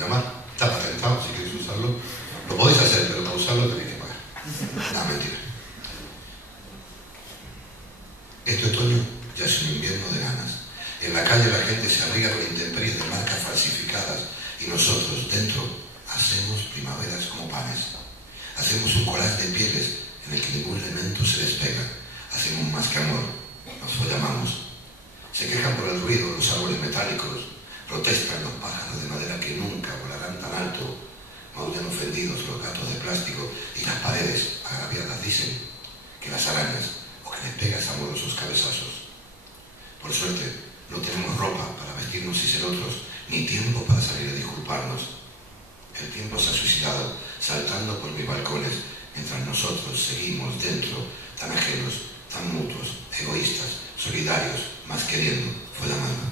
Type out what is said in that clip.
llamar. Está patentado, si queréis usarlo. Lo podéis hacer, pero para usarlo tenéis que pagar. No, mentira. Este otoño ya es un invierno de ganas. En la calle la gente se abriga con intemperies de marcas falsificadas y nosotros, dentro, hacemos primaveras como panes. Hacemos un collage de pieles en el que ningún elemento se despega. Hacemos más que amor, nos lo llamamos. Se quejan por el ruido los árboles metálicos, protestan los pájaros de madera que nunca volarán tan alto, maullan ofendidos los gatos de plástico y las paredes agraviadas dicen que las arañas o que les pegas amorosos cabezazos. Por suerte, no tenemos ropa para vestirnos y ser otros, ni tiempo para salir a disculparnos. El tiempo se ha suicidado, saltando por mis balcones, mientras nosotros seguimos dentro, tan ajenos, tan mutuos, egoístas, solidarios, más queriendo, fue la mano.